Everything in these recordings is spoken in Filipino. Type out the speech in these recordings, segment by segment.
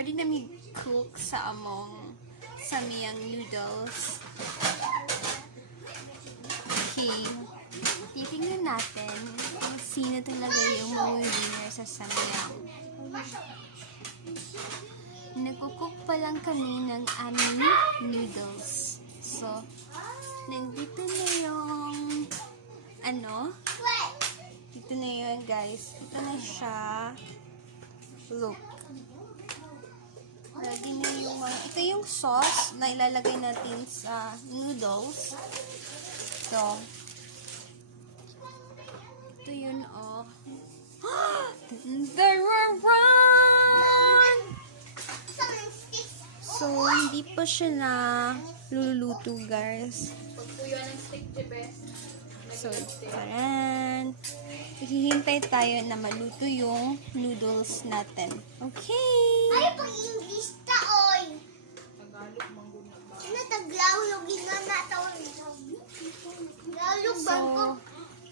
ready na mi cook sa among samyang noodles. Okay. Titingnan natin kung sino talaga yung mawawinner sa samyang. Nagkukook pa lang kami ng aming noodles. So, nandito na yung dito na yun, guys. Ito na siya. Look. Lagi na yung ito yung sauce na ilalagay natin sa noodles. So, ito yun, oh. The run! So, hindi pa siya na luluto, guys. So, taran. Hihintay tayo na maluto yung noodles natin. Okay! Ay, pag-English ta, oy! Tagalog, mangguna ba? Ano, Tagalog, ginana ta, oy. Tagalog, bangko. So,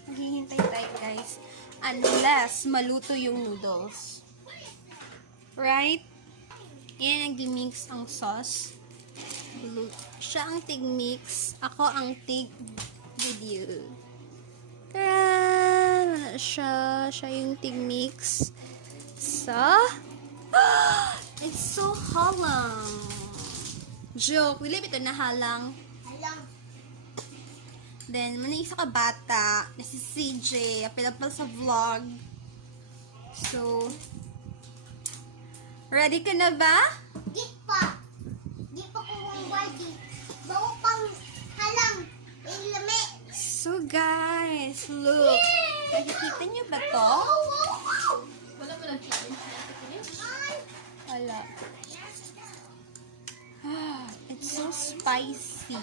maghihintay tayo, guys. Unless maluto yung noodles. Right? Yan ang gimix ang sauce. Siya ang tig-mix. Ako ang tig-video. Wala siya. Siya yung tig-mix. So, it's so halang. Joke. Wilip ito na halang. Alam. Then, may isa ka bata na si CJ. Apil-apil sa vlog. So, ready ka na ba? Di pa. Di pa ko mong ready. Bago pang halang. Ilame. So, guys, look. Nakikita niyo ba to? Wala mo lang challenge. Wala. It's so spicy.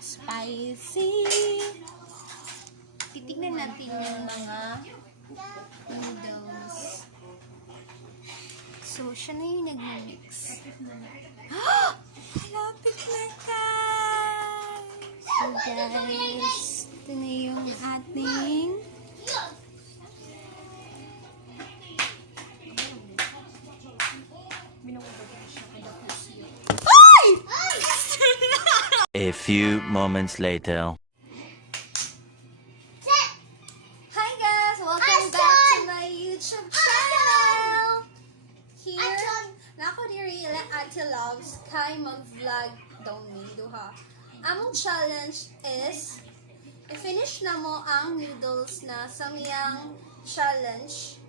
Spicy. Titignan natin yung mga noodles. So, siya na yung nag-mix. Malapit na, guys. So, guys, ito na yung ating A few moments later. Hi guys! Welcome back to my YouTube channel! Here, nako diri Ate Loves kay mag-vlog daw ni duha. Among challenge is i-finish na mo ang noodles na samyang challenge.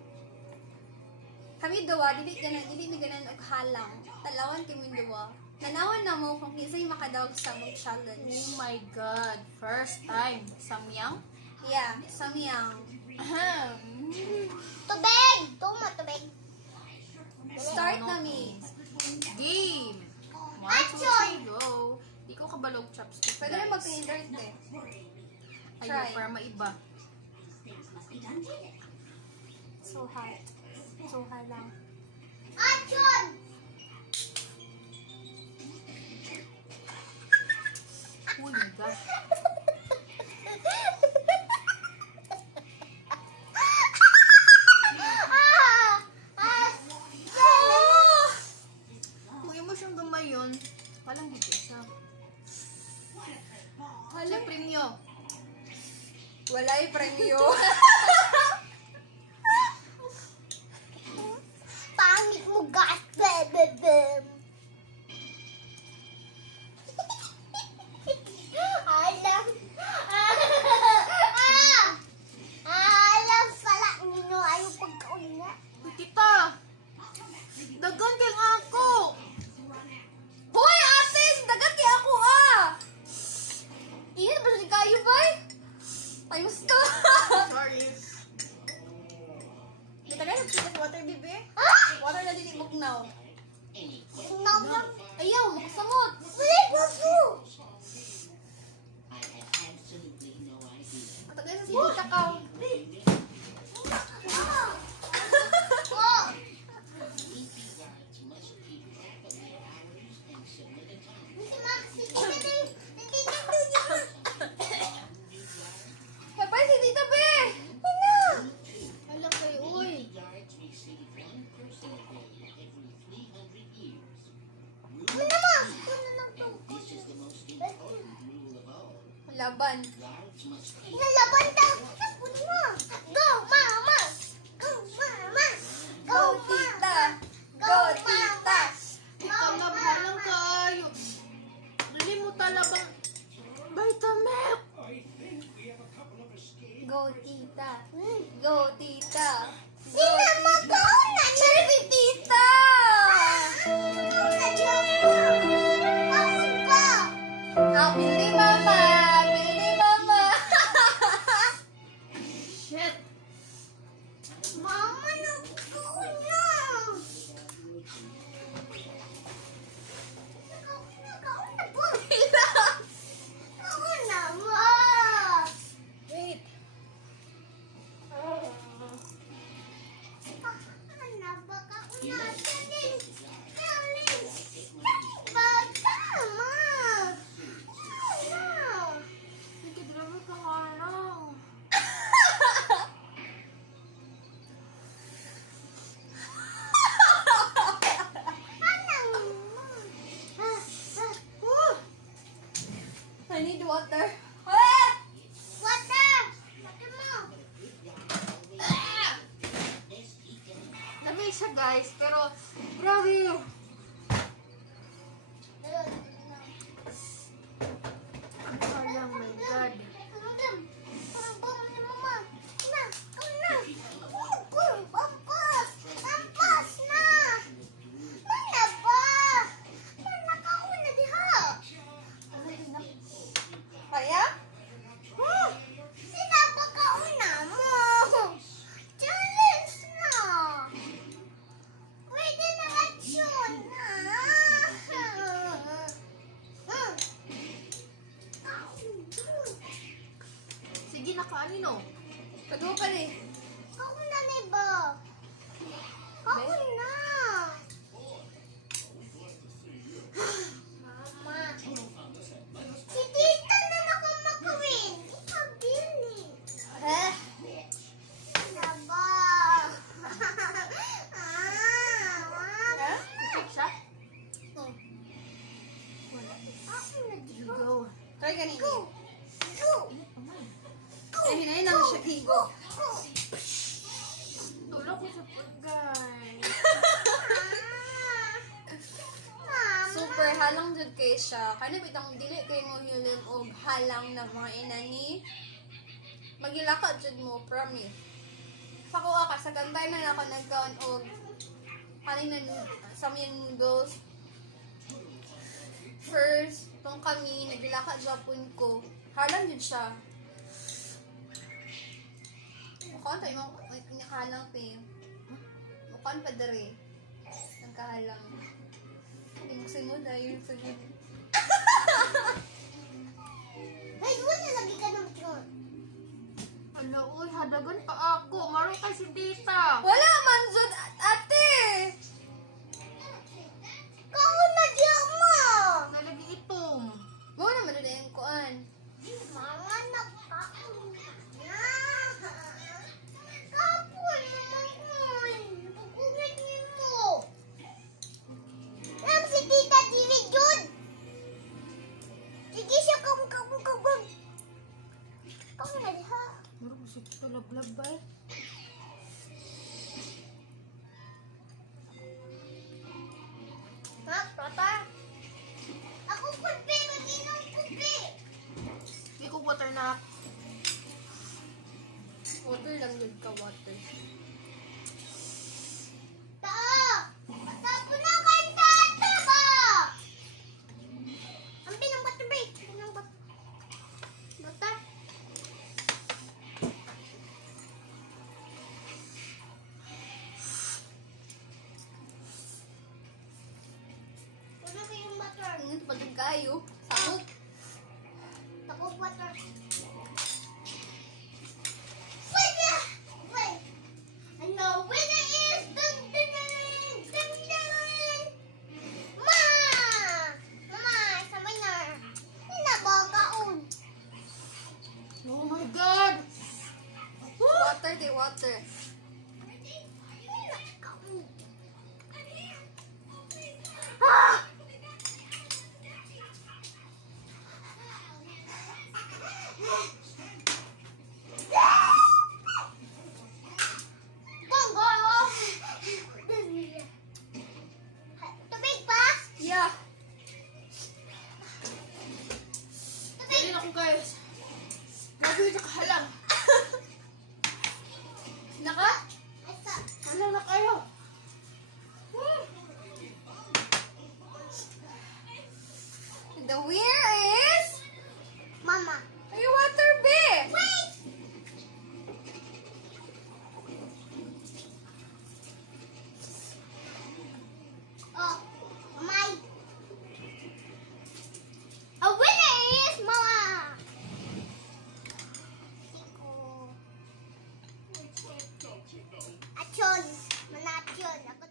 Kami duwa, dili mi ganan og halang. Talawan kami duwa. Nanawan na mo kung kinsay makadawag sa mong challenge. Oh my God. First time. Samyang? Yeah, samyang. Tubig! Tuma, tubig. Start na mi. Game! 1, 2, Action! 3, go! Di ko kabalog chopstick. Pwede rin mag-painters eh. Ayaw, Try. para maiba. So hot. So hot lang. Action! Oh my gosh. Kung mo siyang gamay yun, walang gitisa. Siyempre niyo. Wala yung premyo. Pangit mo, gas, bebe. Alam. Alam pala nino ayaw pagkauna. Uy, tita! Dagan kay ako! Hoy, ate! Dagat kaya ako ah! Init ba siya kayo ba? Ayos ka! Sorry. Hindi ka na nagpita sa water, bebe? Ah! Water na din now. Sinabang. Ayaw, makasamot! Wala puso. Katagay sa sindi ka ka. Laban. Nalaban daw. Ako na. Go, mama. Go, mama. Go, Go, tita. Go, tita. Talabalang kayo. Dali mo talabang Vitamilk. Go, tita. Go, tita. Sino mo ko na? Cherry, tita! Ah, bili mama! Bili mama! Shit. Mama, nagkuna. Nagkuna po. Nagkuna mo. Wait. Ano ba ka una? Saling. Saling. Saling ba? Tama. Tama. Nagkidrama ka nga lang. I need water. Ah! Water! Water mo! Lamig siya guys, pero grabe. Ang sayang, my God. Kaya? Sige, nakaanino. Pagod pa rin. Ako na, Neba. Ako na. Mama. Si tita na nakamakawin. Ikabili. Eh? Naba. Mama. Check siya? Oh. Ako na dito. Go. Try ka ninyo. Go. Eh, hinayin lang siya higo. Go. Tulog ko sa pagay. Mama. Super halang jud kay siya. Kana bitang dili kay mo hilin og halang na mga inani. Magilaka jud mo, promise. Sa kuha ka sa gantay na ako nagkaon og kanin na sa mga noodles. First, tong kami nagilaka Japon ko. Halang jud siya. Mukhang tayo mo nakahalang pa. Mukhang pa dere. Nagkahalang. Hindi mo sunod ayun sunod. Ay, wala lagi ka ng tron. Ala, uy, hadagan pa ako. Maro kasi dita. Wala man jud ate! Kahon na diya mo. Nalagi itom. Mo naman na yung kuan. Mama, nagkakon na. Kapon naman kun. Pagkungit niyo mo. Lang si Tita Tiri Jud. Sige siya kung. Kahon na diha. Maro kasi talablab ba eh. Ha, Tata? Ako kulpi, mag-inom kulpi. Hindi ko water na. Water lang jud ka water. Tapo na kay Tata ba? Ang pinang butter break. Pinang butter. Wala kayong butter. Ang ito pag kayo. Samot. Ako butter. Wait! Wait! And the winner is dun, dun, dun, dun, dun. Ma! Mama, sa winner. Nabagaon. Oh my God! Water kay water. Ah! Sabi ka halang. Naka? Ano na kayo? The winner is... Mama. Ay, water be! Wait! Oh, my. A winner is Mama. Siko. Achon. Manachon. Ako